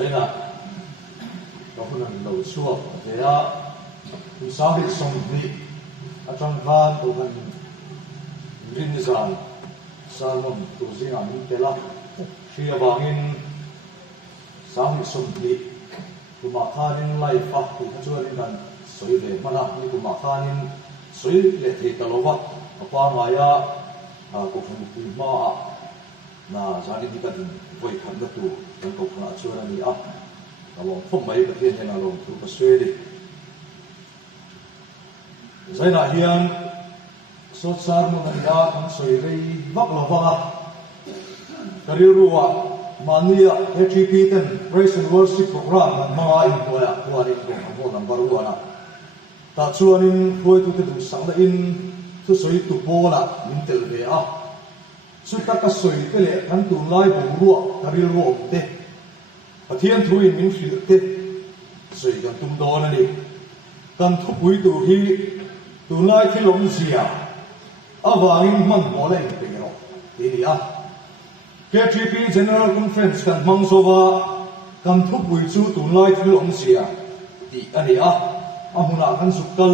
Vậy là có phần đầu xua thế á thì sao biết sống đi ở trong van của mình rin giàn sao mà tu sinh ảnh thế là khi vàng in sao biết sống đi của mà tha nên lại phát thì các chúa nên cần suy về mà là như của mà tha nên suy lệ thì cả lỗ vật qua ngày á của phần thì mà na gia đình kita voi khăn đất tu dan kau kena acuan ni kalau phong mai berhian yang along tu persuade saya nak hian sosar mengenai kan soiri vak lawanga dari ruwa mania HGP ten Praise and Worship program dan mga impoya kuan itu mo number 1 na ta chuanin hoi tu tu sang da in tu soi tu pola mintel be suy các cái suy cái lệ hắn tụ lai bùng ruộng ta đi ruộng thế và thiên thu in mình suy thế suy gần tung đo này đi cần thúc quý tụ hi tụ lai khi lồng xìa vàng in măng bỏ lên cái rồi thì đi KGP General Conference cần măng số ba cần thúc quý chú tụ lai khi lồng xìa thì anh đi muốn là cần sụp cờ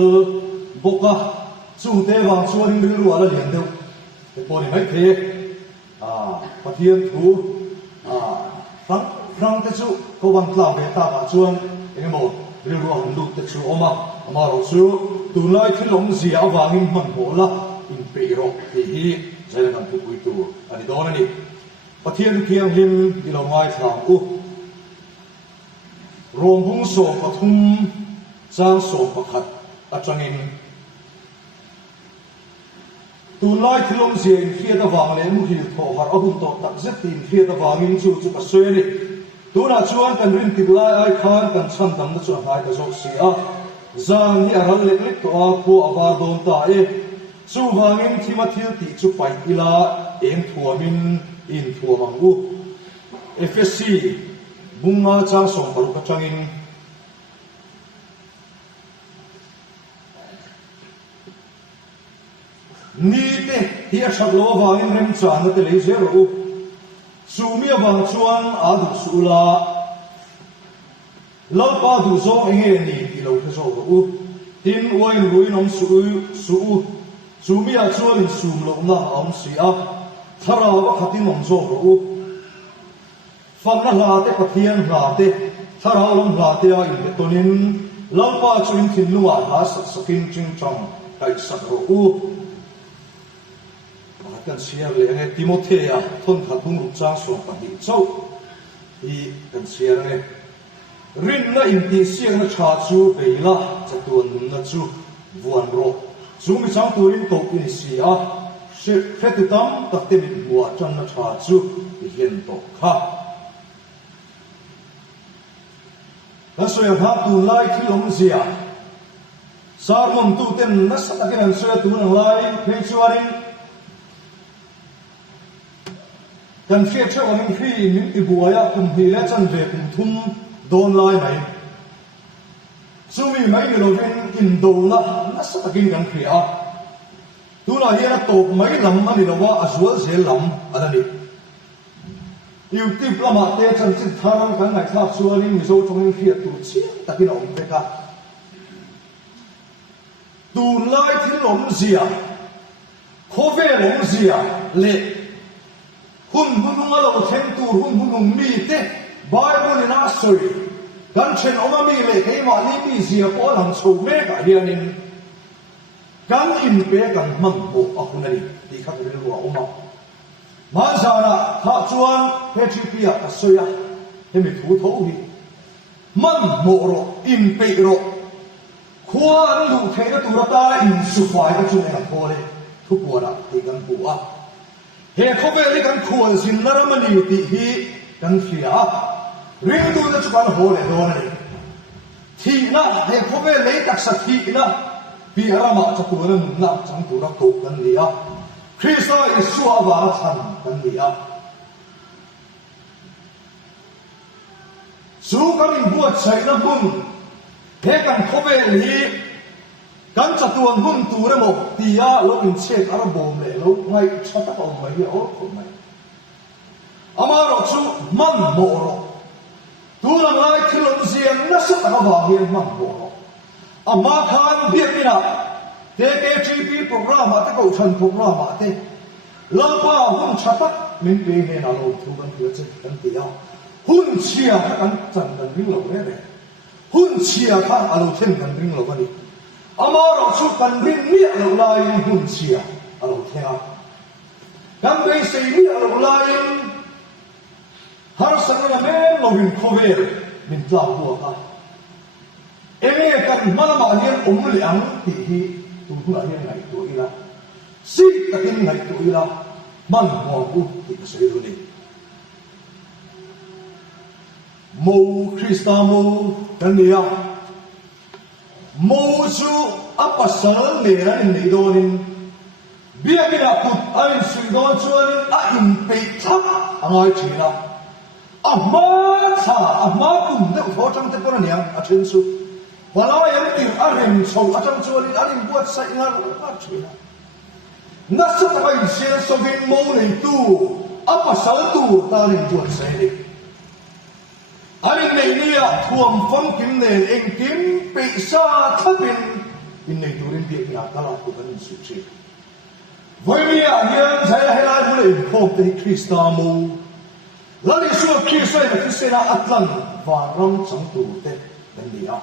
bốc chú thế vàng chú anh đi ruộng là liền đâu cái bộ này mấy thế phát hiện thu răng thế chú có bằng làm về ta và chuông anh một điều đó hành động thế chú mà rồi chú từ nay khi lồng gì áo vàng in mặn hồ là in bể rồi thì đây là phần cuối tu anh đó này phát hiện kiêng him đi lòng ngoài thang rôm hung sổ và thum giang sổ và khát ở trong in tu lai khi lồng gì khi ta vàng lên một khi thọ har ở hùng tổ tập rất tin khi ta vàng in chú chú bắt xuôi đi tu na chuan cần rin kịp lai ai khan cần chăn đầm nó chuan hai cái dọc xì giang hi aral lek lek to ko avar don ta chu vàng in khi mà thiếu ti chu pai ila em thua min in thua mang FSC bunga chang song paru ka changin ni te hi a thak lo wangin rem chan na te lei zero sumi awang chuan a du sula lalpa du zong enge ni ti lo kha zo tin oin ruin om su sumi a chuan in sum lo na om si thara wa khatin om zo ro fam na la te pathian la te thara lom la te a in betonin lalpa chuin thin luwa ha sakin ching chang kai sak ro kan siar le nge Timothea thon khat bung rup chang so pa hi chau i kan siar nge rin na in ti siang na tha chu beila chatun na chu vuan ro chu mi chang turin to in si fetu tam tak te mi bua chan na tha chu i hian to kha na so ya tu lai khi lom zia sarmon tu ten na sa takin so ya tu nang lai phei chuarin kan fiat cho anh khi những cái buổi cùng thì lẽ chân về cùng thum đồn lại này số mấy người đầu tiên in đồ nó rất là kinh gần phía tu là hiện tổ mấy lắm anh đi đâu á số dễ lắm ở đây yêu tiếp là mà thế chân chân thang cái này tháp xua đi người số trong những fiat tu chi ta cái ông thế cả tu lại thì lồng gì khó về lồng gì lệ hun alo thêm tu hun mi te Bible na soi kan chen oma mi le ke ma ni mi zia ko lam chu me ka hianin kan in pe kan mang bo a hunari ti kha re lo oma ma za na ha chuan HGP a soya he mi thu tho hi man mo ro in pe ro khuan lu the ka tu ra ta in su fai ka chu ne ka ko le thu ko ra ti kan bu he khobe li kan khuan sin na ramani ti hi kan fia ring tu na chukan ho le do na thi na he khobe le tak sa thi na bi arama cha tu na na chang tu ra to kan lia Krista isu awa chan kan lia su kan in buat sai na bun he kan khobe li kan chatuan hun tu re mo tia lo in che ara bom le lo ngai chata ko mai o ko mai amaro chu man mo ro tu lang lai thilong ziang na sa takawa hiyan mangbo ama khan biakina TKGP program ate ko chan program ate lapa hun chatak min pe he na lo thu ban tia chen kan tia hun chia kan chan kan ring lo ne re hun chia kha alo chen kan ring lo ani ama ro chu kan ring ni alo lai hun chia alo thea kan be sei ni alo lai har sang na me lo hin khover min tla bu ka ene kan malama hian om le ang ti hi tu hula hian ngai tu ila si takin ngai tu ila man mo u ti sei ru ni mo Krista mo kan nia mo chu apasal le ran ni donin bia kina put ain sui don chuan a in pe thak angai thina amma kum de tho chang te pon niang a chen su walau yang tim arem so acham chuan in arin buat sai ngar a thina nasa ta bai sia so bin mo nei tu apasal tu ta rin buat sai ni arin nei nia thuam phong kim nen eng kim pe sa thapin in nei turin bi ya kala ku kan su chi voi mi a hian sai helai mu le khop te Krista mo lani su Krista na Krista atlan va ram chang tu te den dia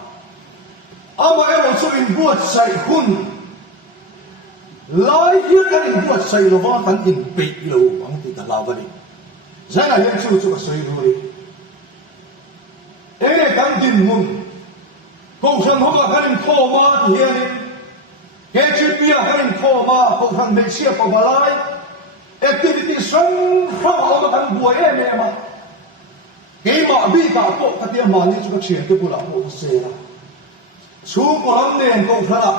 ama ero chu in buat sai hun lai hian kan in buat sai lo va kan in pe lo ang ti ta lawa ni zana hian chu chu sai ru ri ene kan din mun ko san ho ka kan in kho ma ti hian ni ke chi pia kan in kho ma ko san me sia ko balai activity san kha ma kan bua e ma ke ma bi ka ko ka ti ma ni chu ka chien ke pula ko se la chu ko lam nen ko khala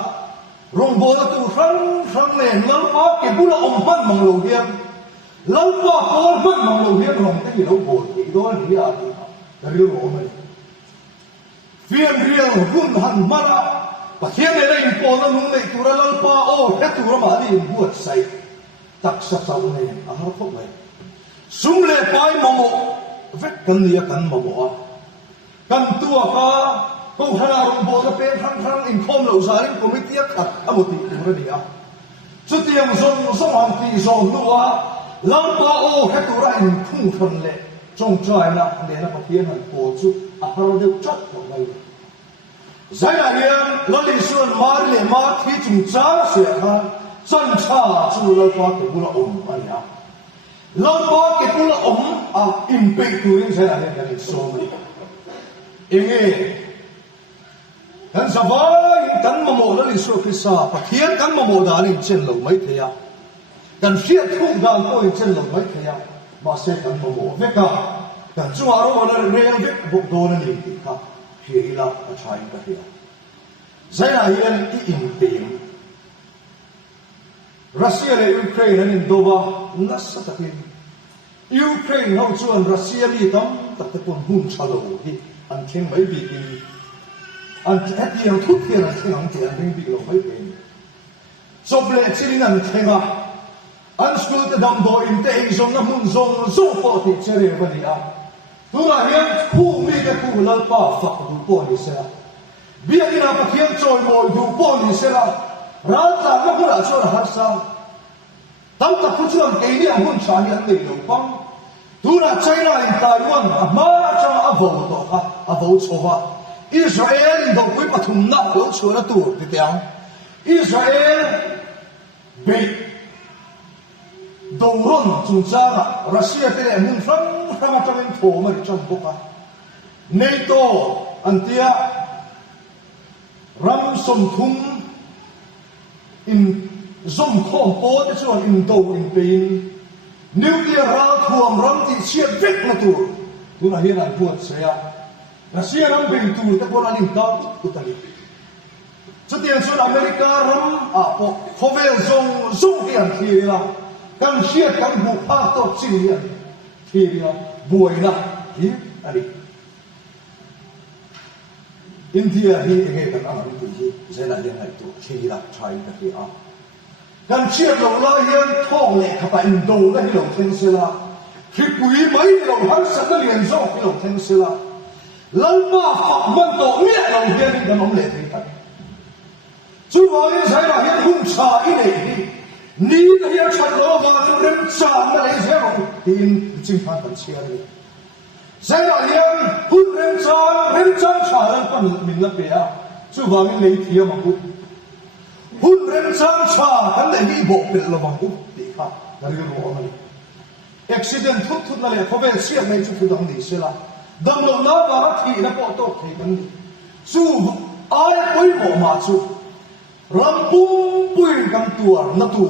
rong bo la tu sang nen lam pa ke pula om man mang lo hian lam pa ko man mang lo hian rong te ki lo bo ki do ni ya ti ka ri ro ma phiền riêng run hẳn mara và khiến này đây po nó nung này tu ra lal pa o hết tu ra mà đi buat say tak sa sa này à nó không này sum le pai mamo vết cần nia cần mamo cần tua ka câu hana rong bo ra pe thang in khom lo sa ring committee khat amoti tu ra nia chu tiang zong han ti zong nuwa lal pa o hết tu ra in thung thon le trong trai na để nó phát hiện hẳn cổ chú à họ đều chắc vào đây giải là niệm lo đi xuân mar lệ mar khi chúng cha sẽ ha chân cha chú lo qua cái bula anh ya lo qua cái bula à impact tu những giải là niệm cái số này nghe hắn sao vậy cắn mà mồ lo đi xuân khi sa phát hiện cắn mà mồ đã lên trên lầu mấy thế à cần siết thùng đàn tôi trên lầu mấy thế à mà sẽ cần một bộ vết cả cần chú áo nó rèn vết bộ đồ nó nhìn thì khác khi là ở trái cái gì giải là hiện cái in tiền Russia và Ukraine nên đâu ba nó sẽ thật hiện Ukraine họ chọn Russia đi tắm tập tập quân hung chalo đi anh xem mấy vị đi anh hết tiền thuốc tiền anh xem anh tiền anh bị lộ mấy tiền so ble chỉ nên xem à anh school te dam do in te ing zong na mun zong po ti chere vani a tu la hian khu mi te khu lal pa fa du po ni se la bia ina pa khiam choi mo du po ni se la ra ta na ku la chon har sa tam ta khu chuan ke ni hun cha ni an nei lo pang tu la China in Taiwan a ma cha a vo to ha a vo chova Israel in do pui pathum na lo chona tu ti tiang Israel be đầu run chúng ta Russia thế này muốn phăng trong những thổ mà trong bốc à NATO antia ram som thum in zoom khom po thế cho in đầu in pin nuclear ra thuam ram thì chia vết là tu là hiện anh buat saya Russia ram bình tu thế còn anh cao tu tali cho tiền số America ram à po khovel zong cái anh thì là kan siat kan buka to cilian tiria buaina hi ali India hi nge kan ang tu hi zela yang hai tu khila thai ka ti a kan siat lo la hian thong le kha pa indo la hi lo theng sela khi pui mai lo har sa ka lian zo hi lo theng sela lalpa phak man to nge lo hian in damam le thei tak chu wangin sai ra hian hung cha i nei ni ka hian chat lo wa rem cha na le zero tin ching phan kan chia le sai ra hian hun rem cha cha lan pan min la pe a chu wangin nei thia ma bu hun rem cha kan le hi bo pe lo bang bu ti kha dari ro ma accident thut na le khobe siak nei chu thu dang ni sela dang lo na ba thi na po to thei kan ni chu ai poi bo ma chu ram pum pui kan tua na tu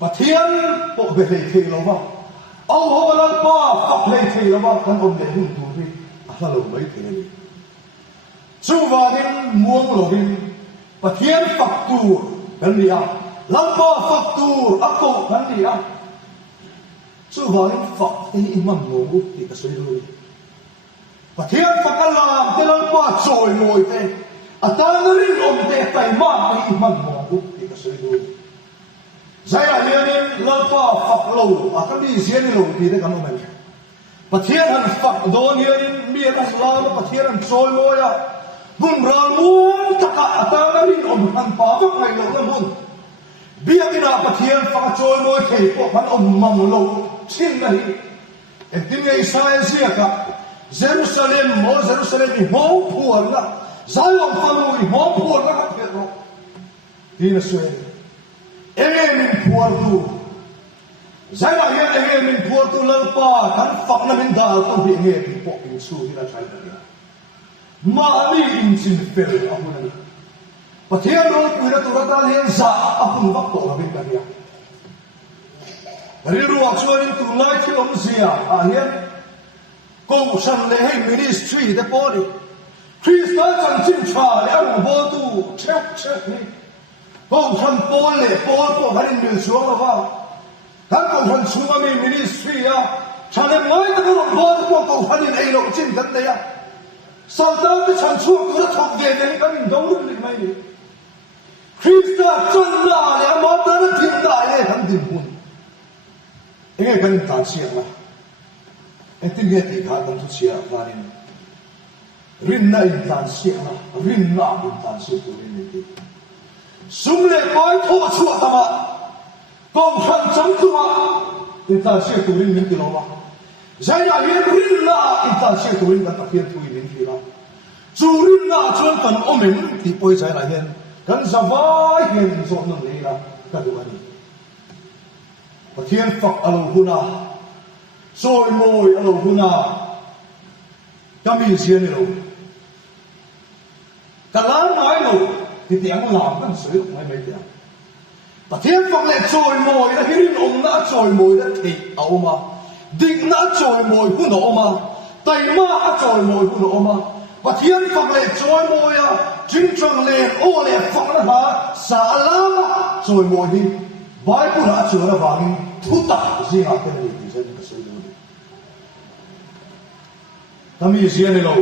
pathian po be thei thei lo ba au ho la pa phak thei thei lo ba kan om le hun tu ri a la lo mai thei ni chu wa din muang lo din pathian phak tu kan ni a lam pa phak tu a ko kan ni a chu wa din phak ei imam lo bu ti ka soi lo pathian phakalam te lam pa choi loi te atanarin om te tai ma ei imam lo bu ti ka soi lo zai a hianin lalpa phak lo a kan ni zian lo pi te kan om ai pathian han phak don hianin mi an la pathian an choi loya bum ramun taka atanarin om han pa vak ngai lo na mun biakina pathian phak choi loi thei po han om mang lo chin na hi etin ei sai sia ka Jerusalem ni mo phuar na Zion family mo phuar na ka phero tin swe enge min phuar tu Zion enge min phuar tu lalpa kan phak na min dal tu hi nge pi po in su hi la chai na ma ali in sin fel ahuna pathian ro tu na tu ra ta len za apun vak to na bin ka ya riru actually tu lai ki om zia a hian ko san le hey ministry the body Christa chan chin cha le ang bo tu chek ni ko san pol le pol ko harin mil suang lo ba kan ko san sunga mi ministry ya chale mai ta ko bo tu ko harin ei lo chin kan le ya san ta te chan chu ko ra thok ge ne kan dong lu ni mai ni Christa chan na le ma ta na thim da le han din hun enge kan ta sia la etin ge ti kha kan thu sia ma ni rin na in tan sia na rin na in tan sia tu ni ti sum le koi tho chu ta ma kong khan chang tu ma in tan sia tu rin min ti lo wa zai ya yen rin na in tan sia tu rin kan ta hian tu min ti la chu rin na chuan kan omen ti poi zai la hian kan zawai hian zo nang le la ka du ani pathian phak alo huna soi moi alo huna kami zian lo kalang mai lo ti tiang lam kan soi mai mai tiang pathian phak le soi moi la hirin om na soi moi la thi au ma ding na soi moi hu no ma tai ma a soi moi hu no ma pathian phak le soi moi a jing chang le o le phak na ha sa la soi moi hi Bible đã chữa là vàng thu tập gì ngạc cái này thì sẽ được sử dụng. Ta mi riêng này lâu,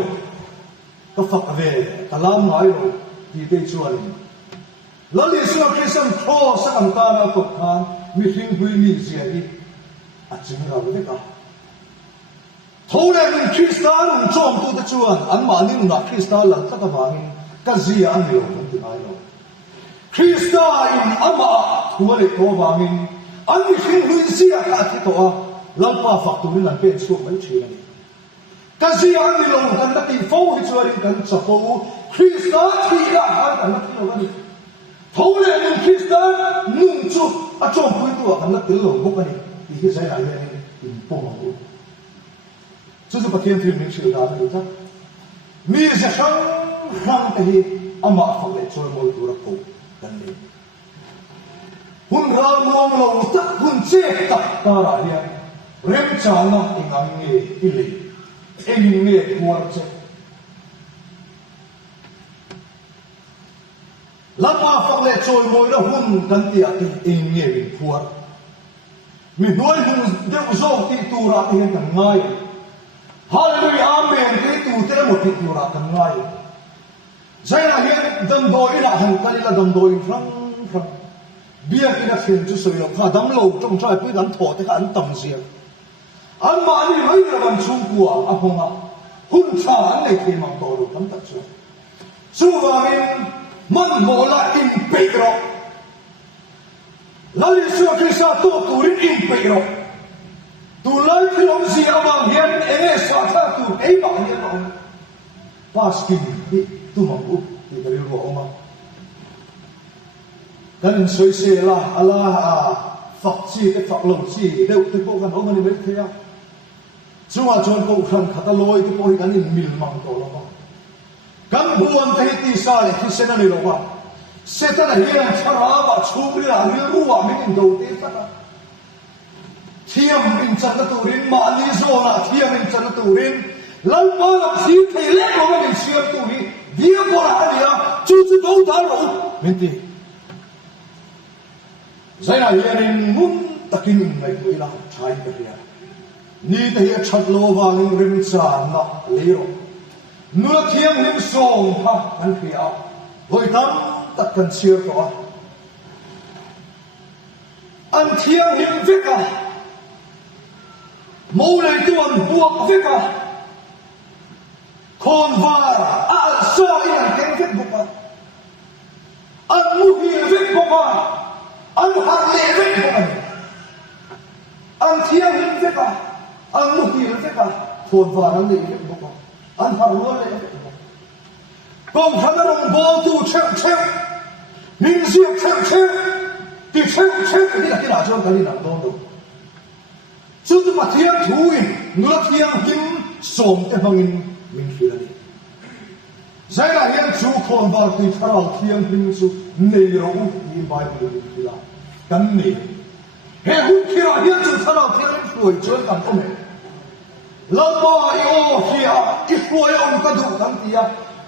ta phật về, ta làm nói rồi thì đây chuan. Lần này xưa khi xem thô sẽ ăn ta là cột khan, mi riêng huy mi riêng đi, chính là cái cả. Thô này mình Christian mình trộm tu ta chuan, anh mà nên là Christian là tất cả vàng, cái gì anh hiểu không thì ai đâu. Christa in ama thua le to wangin an ni hin hun sia ka thi to a lampa factory lan pen su mai thina ni ka zi an ni lo kan ta ti fo hi chuarin kan chapo Christa thi la han kan thi lo ni tho le ni Christa nun chu a chom pui tu kan la til lo bok ani ti hi sai lai ni in po ma bu chu pathian thil mi chu da ni ta mi ze khang te hi ama fa le choi mo tu ra ko hun ra muang lo tak hun che tak ta ra ya rem cha na ingang nge ile eng nge kuar che lama phak le choi moi la hun kan ti ati eng nge bin kuar mi noi hun de zo ti tu ra ti kan ngai hallelujah amen ti tu te mo ti tu ra kan ngai zai na hian dam doi na han kan la dam doi frang bia ina khen chu soi lo kha dam lo trong trai pui gan tho te kha an tam zia an ma ni mai ra ban chung kwa a honga hun tha nei the mang to ro tam tak chu su wangin man mo la in pe ro lali su krisa to turin in pe ro tu lai khilom si awang hian enge sa tha tu ei ba hian ro paskin bi tu mang u ti dari ro oma kan soi se la ala a phật chi cái phật lồng chi đều từ cô gần ông này mới thế à chúng ta chọn cô khăn khát lôi từ cô hi cái này mil mang to lo ba kan buồn thấy tí sa lại khi sẽ này lo ba sẽ ta là hiện chara ba chung đi là hiền ruộng mình đầu tiên ta thiam mình chân nó turin mà lý do là thiam mình chân nó turin lần ba làm gì thì lẽ của mình xuyên turin dia có là gì à chú đâu ta rồi mình đi zai na hianin mun takin mai pui la thai ka ria ni te hi chat lo wang rim cha na lero nu la thiam rim song ha an fi a hoi tam tak kan sir to an thiam rim veka mo le tuan buak veka kon va a so in ken vek buka an mu hi vek buka an har le vek buka an thiam rim veka an mu hi veka kon va an le vek buka an har lo le vek buka kong thanarong bol tu cheu min siak cheu ti cheu ni la kila chon kali na do chu tu ma thiam thuin ngla thiam kim som te mangin min khila ni zai la hian chu khon ba ti tharau thiam him chu nei ro ni bai bu ni khila kan ni he hun khira hian chu tharau thiam hloi chon kan om lo bo I o khia I hloi om ka du kan tia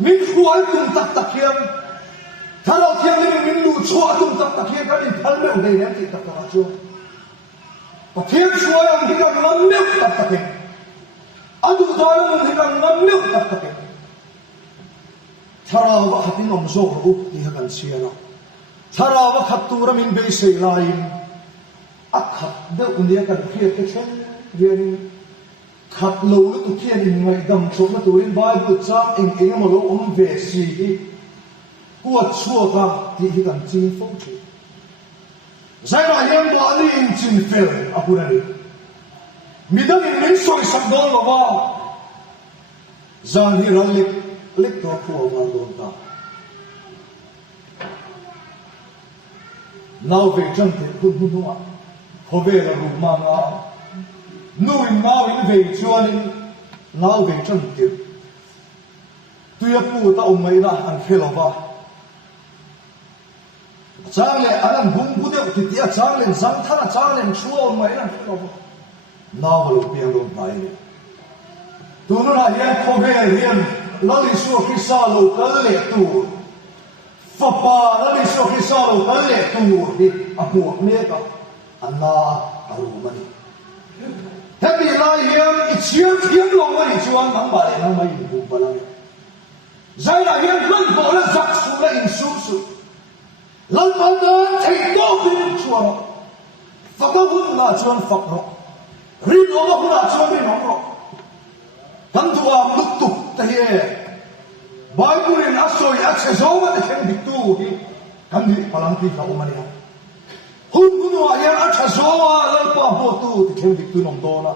min hloi tum tak hian tharau thiam ni min lu chua tum tak hian kan in phal me nei ne ti tak ka chu và thiên chúa ông thì cần ngâm nước tập tập hình anh tụi tôi ông thì cần ngâm nước tập tập hình thara và hạt tin ông dâu rồi thì cần xia nó thara và hạt tu ra mình bị xây lại ắt hạt đeo con đĩa cần kia cái chân viên hạt lâu tụi kia thì ngày đầm xuống mà tụi in bài bút trang in mà lâu ông về xì đi qua chua ta thì cần chinh phong chữ zai ma hian bo ani in chin fel apurani midang in min soi sam don lova zan hi ral lek to khu wa don ta now ve chang te hun nuwa ho ve la ru ma nga nu in now in ve chuan in now ve chang te tuya pu ta mai na an khelova trang lệ anh làm hung bút thì tia trang lên răng thắt là trang lên chua mấy lần cái đó nào vào lục biên luôn bài tu nó là hiện không về hiện nó đi xuống khi sao lục cái lệ tu phật bà nó đi xuống khi sao lục cái lệ tu thì buộc nè cả anh na ở rumah ni thế bây giờ hiện chiếm lòng cái gì chuan nắng bài nắng mấy buộc bà này giải là hiện luận bộ là giặc xuống là in xuống lần đầu tiên thấy đâu bên chuột phật giáo cũng là chuột phật rồi riêng ông cũng là chuột riêng ông rồi căn thua mức tục thế bài bùn in áp soi áp chế gió mà để khen bị tu thì căn đi palang ti khâu mà nè hun cũng nói yang áp chế gió mà lần ba bộ tu thì khen bị tu nông đô na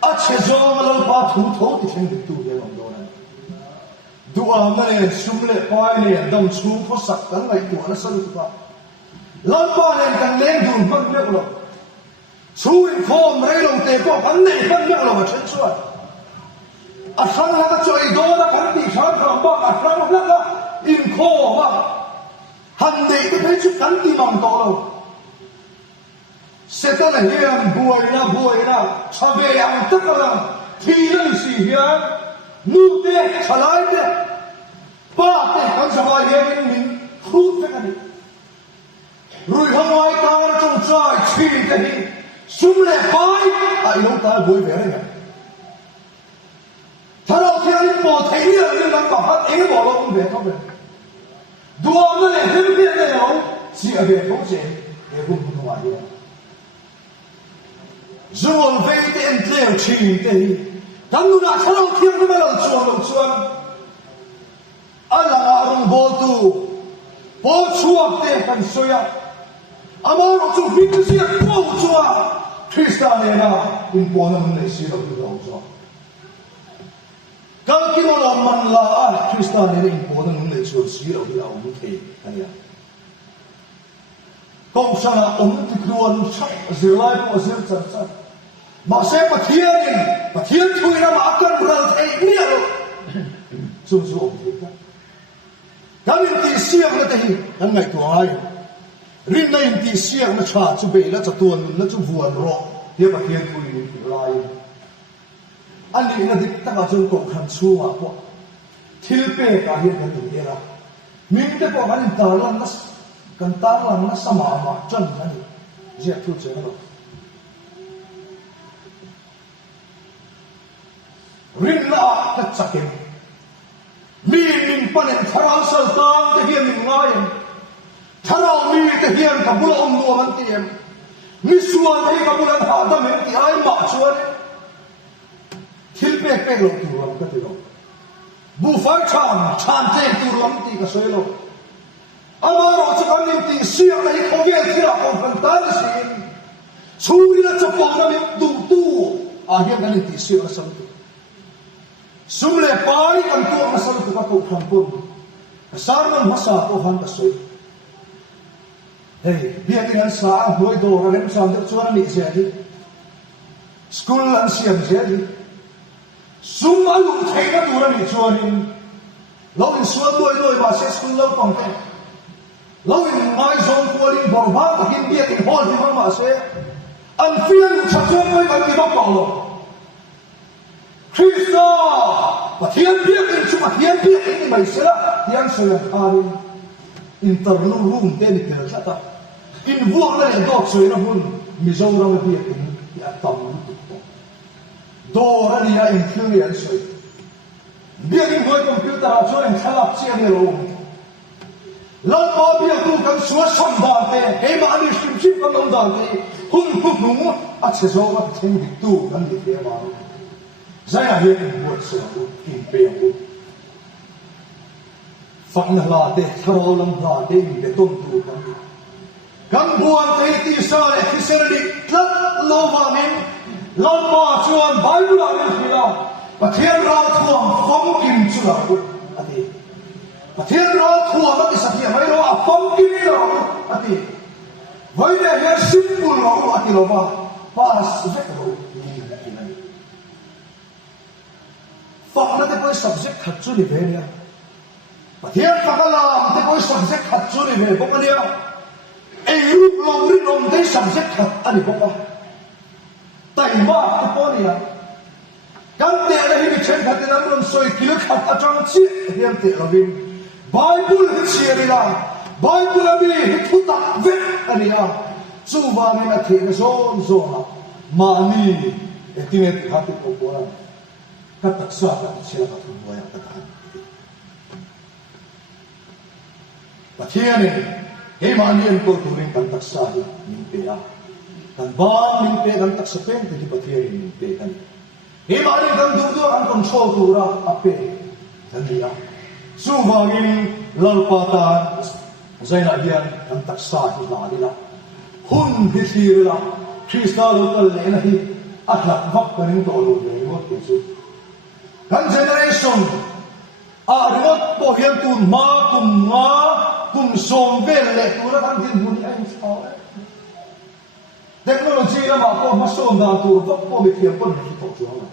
áp chế gió mà lần ba thủ thấu thì khen bị tu thì nông đô na dua mana sumle pai ni dam chung pho sak kan ngai tu ana sal tu lan pa len kan len dun man mek lo chu in khom rei long te ko kan nei kan mek lo ma chen chuan a sang ha ka choi do na kan ti sang kham ba a sang la ka in kho ma han dei ke pe chu kan ti mam to lo se ta na hian buai na chabe ang takala thi nei si hian nu te chalai te ba te kan samai hian min khut te kan rui hangwai ta na chung chai chin te hi sum le pai a ilong ta boi ve re thalo thian mo thei ni ni lam ba hat e bo lo ve to ve dua na le hem pe ne lo si a ve to che e hum hum wa ye zuon ve te en tleo chin te hi kan nu na thalo thiam ni lo chuan ala arung bol tu bol chuak te kan soya amaro chu viksia ko chua Kristane na in pona mun nei si lo chu kal ki mo la man la Kristane in pona mun nei chu si lo mu the ania kong sana ti kruan chak zirlai ko zir chan ma se pathian thui na ma kan bral thei ni alo chu ka kan ti siam na te hi kan ngai tu ai rin na in ti siam na cha chu be la cha tuan na chu vuan ro he pathian thui ni lai ali na dik ta ka chu ko khan chu ma ko thil pe ka hi kan ni era min te ko kan ta lan na kan ta lan na sama ma chan ani je tu che na rin na ta chakin mi min panen tharau sal tang te hian min ngai tharau mi te hian ka bul om nu man tiem mi suan te ka bulan ha da men ti ai ma chuan thil pe pe lo tu ram ka te lo bu fai chan te tu ram ti ka soi lo amaro cha kan nim ti siam na hi khoge thira ko kan ta na sin churi na cha pa na mi tu a hian kan ti siam na sam tu sumle pai kan tu masal tu ka ko khan pun sarman masa ko han ka soi hey bia ti an sa hoi do ra lem sam de chuan ni se di school an siam se di sum alu thei na tu ra ni chuan in lo in sual doi ba se school lo pang te lo in mai zon ko lin bor ba ta hin bia ti hol di ma se an fian cha chuan mai kan ti ba pa lo Krista pathian biak in chu pathian biak in mai sela tiang soya kharin internu room te ni tel khata in vuak na le dok soina hun mizoram biak in ya tam do ra ni ya in thil an soi biak in hoi computer a chu en thalap chi ani lo lan ma biak tu kan suwa som da te he ma ani ship kan om da te hun a che zo ma thing dik tu kan dik te ma Zaya hian in buat se ku kin pe ku fak na la te tharo lam la te in te tom tu kan buan te ti sa le ti se ri tlat lo wa min lo ma chuan bible a ni la pathian ra thuam phong kim chu la ku ati pathian ra thuam ma ti sa ti mai lo a phong kim ni lo ati vai ne ya simple lo ati lo ma pas ve ko Phật nó tới với subject khát chú đi về đi à, Pathian Phật làm tới với subject khát chú đi về bốc anh đi à, ai lúc lòng đi lòng tới subject khát anh đi bốc à, tại mà cái bao nhiêu, căn tiền là hiện trên khát thì nằm lòng soi kilo khát ở trong chiếc hiện tiền là vì Bible hết chia đi là Bible là vì hết thu tập vết anh đi à, chú vào nên là thế cái zone à, mà ni cái tiếng này khát thì có bao các đặc sắc các chế các thủ đoạn các hành và thiên này cái mà niệm tôi tu luyện các đặc sắc mình bé à các ba mình bé các đặc sắc bên thì bắt thiên mình bé cái cái mà niệm các đủ đủ anh control tu ra áp bé thành đi à su vào mình lal pata zai na hian các đặc sắc thì là đi là hun thì gì là Krista lúc đó lẽ là hi ắt là vấp cái những tội lỗi này mất cái gì kan generation ringot po hian tun ma kum som vel le tu la kan din hun ai sao technology la ma po ma som da tu va po be thiam pon ni to chu la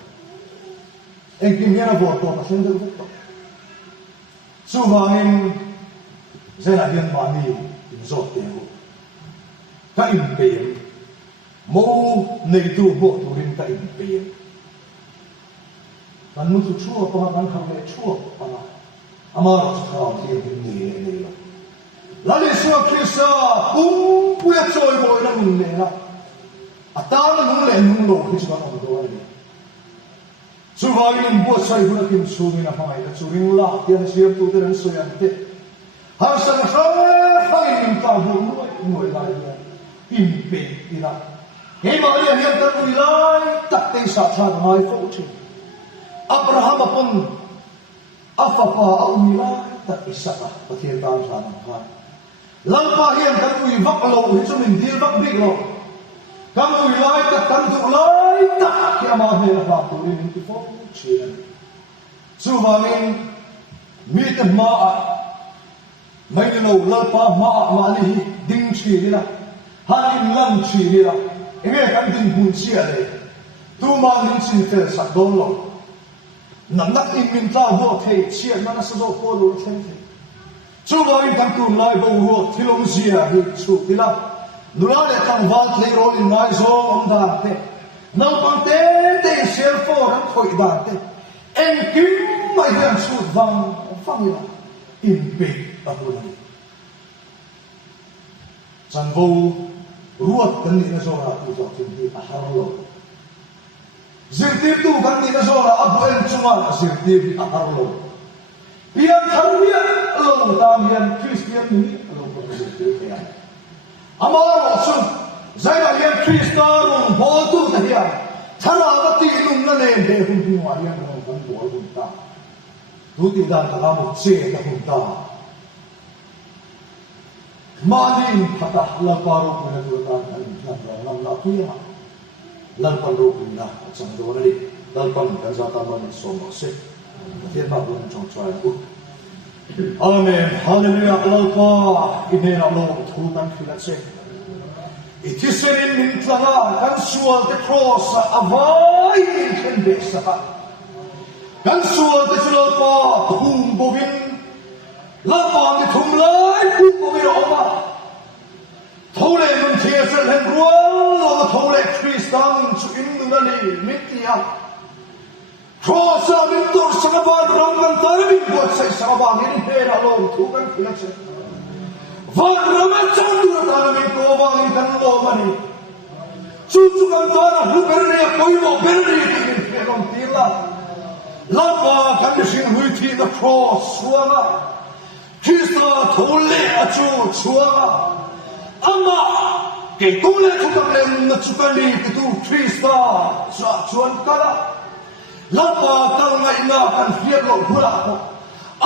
en kim hian vo to pa sen de to su wangin zela hian ma ni zot te ho ka im pe mo nei tu mo tu rin ka im pe kan nu chua pa kan kham le chua pa amar chao ti ni ni lo la le so krisa pum puya choi boy na mun le na ata na mun le nun lo ki chwa no do ni su va in bo sai hu na kim su mi na pa mai na chu ring la ti na siam tu te ran so yan te har sang ha in ta bu mo la ya in pe ira he ma le hiam ta lui lai tak te sa cha mai fo chi Abraham upon Afapa Aumila that Isaka Pathian Tansan Lalpa hian kan ui vak lo hi chu min dil vak big lo kan ui lai ta kan du lai ta kia ma he na tu rin ti fo chien chu wangin mi te ma a mai ni lo lalpa ma ni ding chi ni la hanin lam chi ni la eme kan ding hun chi a le tu ma nin chin fel sak don lo nam nak in min ta ho the chian na sa do ko lo chen the chu wangin kan tu lai bo ho thilom zia hi chu tila nula le tang wal thei ro in ngai zo om da te nal pang te sel fo ran khoi da te en kim mai hian chu wang phang ila in pe a bu ni chan vo ruat kan ni na zo ra tu to tin hi a har lo zirtir tu kan ni na zo ra a bu en chunga zirtir a har lo pian tharwia lo tam hian Christian ni lo ko zirtir hian amaro chung zaina hian Christian bo tu ta hian thara ba ti lum na le de hun tu wa hian lo kan bo hun ta tu ti dan ta mo che ta hun ta Manin kata laparu pada tuan dan lam lakuya lalpan rupina macam tu ni lalpan kan zata mana semua se firman pun congcai pun Amen Hallelujah lalpa ini Allah Tuhan kita se itu serin mintlanga kan sual te cross avai kan besa kan sual te lalpa thum bovin lalpa ni thum lai thum bovin oma thâu lệ mình thiệt sự hình ruộng lo thâu lệ Christian chu in nung ni mitia cross a min tor sakaban ram kan tar min bot sai sakaban ni he ra lo thu kan khila che van ram chan du ta na min ko wa ni kan lo mani chu kan ta na hu ber ne koi mo ber ni ki min he long tila la pa kan shin hui thi the cross suanga Christa thâu lệ a chu suanga ama ke kule tukak lem na chukali tu Krista sa chuan kala lapa kal ngai na kan fiat lo phula ko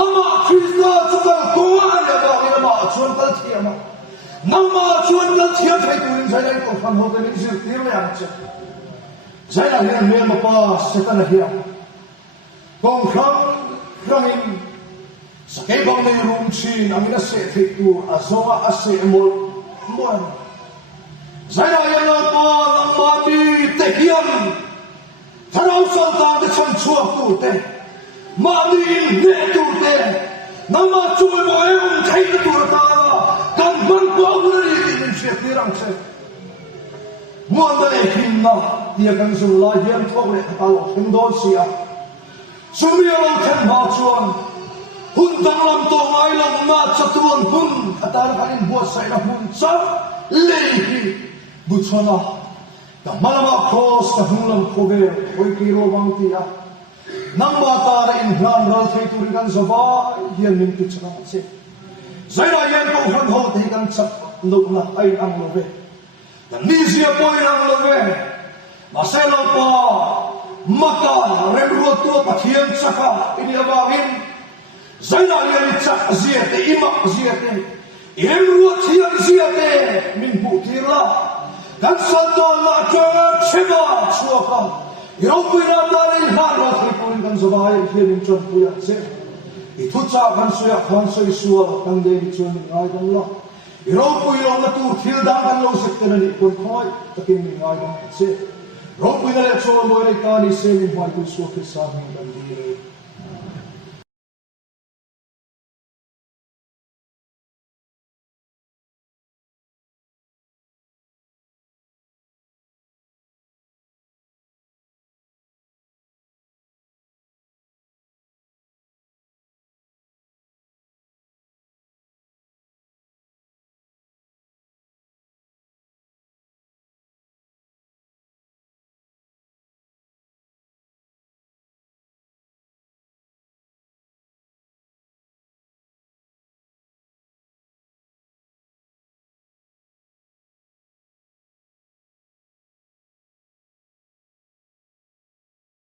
ama Krista tukal ko ya ba ina ma chuan kal thiama nama chuan kal thiam thai tuin sai dai ko fan ho kan zir tir le ang che sai la hian me ma pa se kan hiam kong khang in sa ke bang nei rum chin amina se thei tu azonga ase mol Muan, saya yang lupa nama di tekian, terus sultan depan suatu teh, mandi netu teh, nama cuma boyong cai tu tara, dan berbuat dari ini setiap se. Muan dari hina dia kan sulah yang thole kalau Indonesia, semua orang macuan. Hun tong lam tong ai lam ma chatuan hun atar kanin buat saya hun sa lehi buchana da malama cross ka hun lam kobe koi kiro bang tia nang ba tar in hlan ral thai tu kan zaba hian nim tu chana se zaira yan ko han ho te kan chap luk na ai ang lo ve da ni sia poi ang lo ve ma se lo pa maka rem ro tu pathian chaka ini abawin Zaina yang cak ziate imak ziate, yang ruat siang ziate minggu tirla, dan satu nak jangan ceba suaka, yang punya dari hara terpulih kan sebaik hidup contohnya se, itu cakan suya kan suya kan dari cuan ngai kan lah, yang punya ngatur hildan kan lo sektor ni pun koi, tapi ngai kan se, yang punya lecor boleh kali se ni buat tu suaka sahih kan diri.